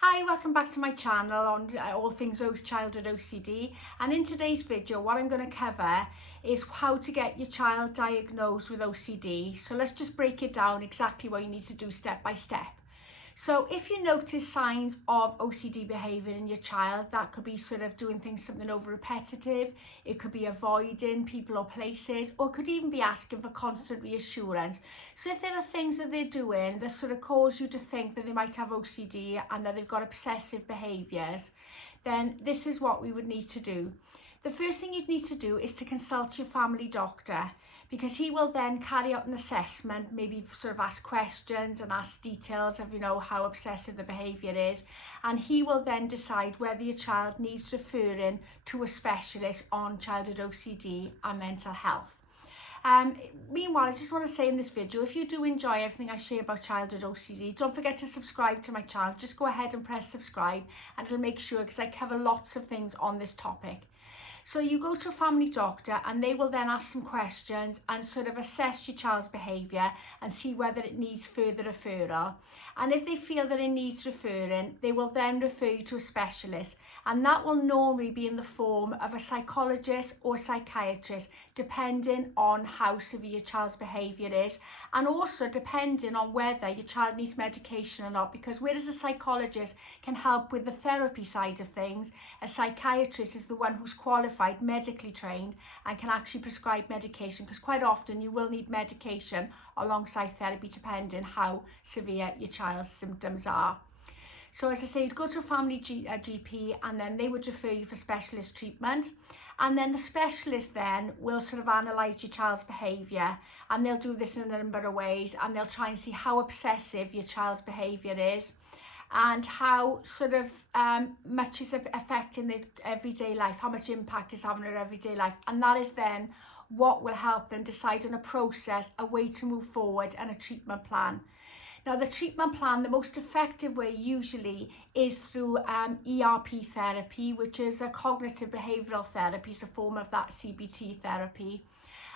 Hi, welcome back to my channel on all things childhood OCD, and in today's video what I'm going to cover is how to get your child diagnosed with OCD. So let's just break it down exactly what you need to do step by step. So if you notice signs of OCD behaviour in your child, that could be sort of doing things something over repetitive, it could be avoiding people or places, or it could even be asking for constant reassurance. So if there are things that they're doing that sort of cause you to think that they might have OCD and that they've got obsessive behaviours, then this is what we would need to do. The first thing you'd need to do is to consult your family doctor, because he will then carry out an assessment, maybe sort of ask questions and ask details of, how obsessive the behaviour is. And he will then decide whether your child needs referring to a specialist on childhood OCD and mental health. Meanwhile, I just want to say in this video, if you do enjoy everything I share about childhood OCD, don't forget to subscribe to my channel. Just go ahead and press subscribe and it'll make sure, because I cover lots of things on this topic. So you go to a family doctor and they will then ask some questions and sort of assess your child's behaviour and see whether it needs further referral. And if they feel that it needs referring, they will then refer you to a specialist. And that will normally be in the form of a psychologist or psychiatrist, depending on how severe your child's behaviour is, and also depending on whether your child needs medication or not. Because whereas a psychologist can help with the therapy side of things, a psychiatrist is the one who's qualified, medically trained, and can actually prescribe medication, because quite often you will need medication alongside therapy depending how severe your child's symptoms are. So as I say, you'd go to a family GP and then they would refer you for specialist treatment. And then the specialist then will sort of analyse your child's behaviour, and they'll do this in a number of ways, and they'll try and see how obsessive your child's behaviour is and how sort of much is affecting their everyday life, how much impact is having on their everyday life. And that is then what will help them decide on a process, a way to move forward, and a treatment plan. Now, the treatment plan, the most effective way usually is through ERP therapy, which is a cognitive behavioural therapy. It's a form of that CBT therapy.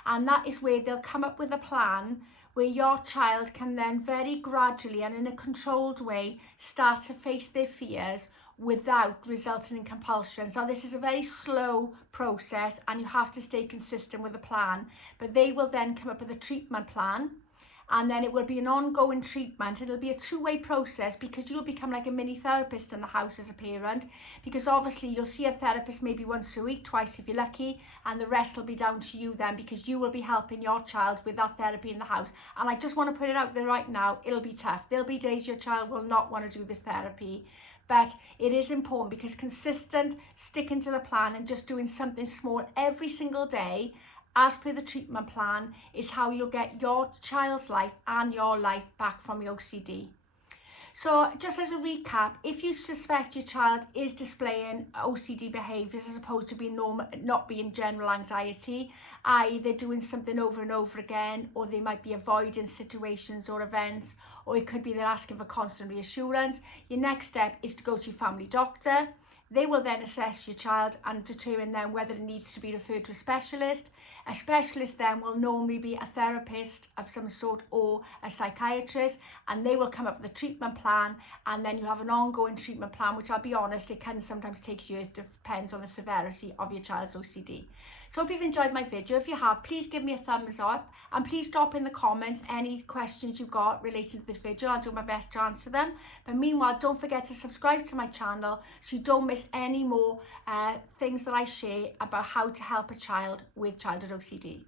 And that is where they'll come up with a plan where your child can then very gradually and in a controlled way start to face their fears without resulting in compulsions. Now, this is a very slow process and you have to stay consistent with the plan, but they will then come up with a treatment plan. And then it will be an ongoing treatment. It'll be a two-way process, because you'll become like a mini therapist in the house as a parent, because obviously you'll see a therapist maybe once a week, twice if you're lucky, and the rest will be down to you then, because you will be helping your child with that therapy in the house. And I just want to put it out there right now, it'll be tough. There'll be days your child will not want to do this therapy, but it is important, because consistent, sticking to the plan and just doing something small every single day as per the treatment plan is how you'll get your child's life and your life back from your OCD. So just as a recap, if you suspect your child is displaying OCD behaviours as opposed to being normal, not being general anxiety, i.e. they're doing something over and over again, or they might be avoiding situations or events, or it could be they're asking for constant reassurance, your next step is to go to your family doctor. They will then assess your child and determine then whether it needs to be referred to a specialist. A specialist then will normally be a therapist of some sort or a psychiatrist, and they will come up with a treatment plan, and then you have an ongoing treatment plan, which I'll be honest, it can sometimes take years, depends on the severity of your child's OCD. So I hope you've enjoyed my video. If you have, please give me a thumbs up, and please drop in the comments any questions you've got related to this video. I'll do my best to answer them. But meanwhile, don't forget to subscribe to my channel so you don't miss any more things that I share about how to help a child with childhood OCD.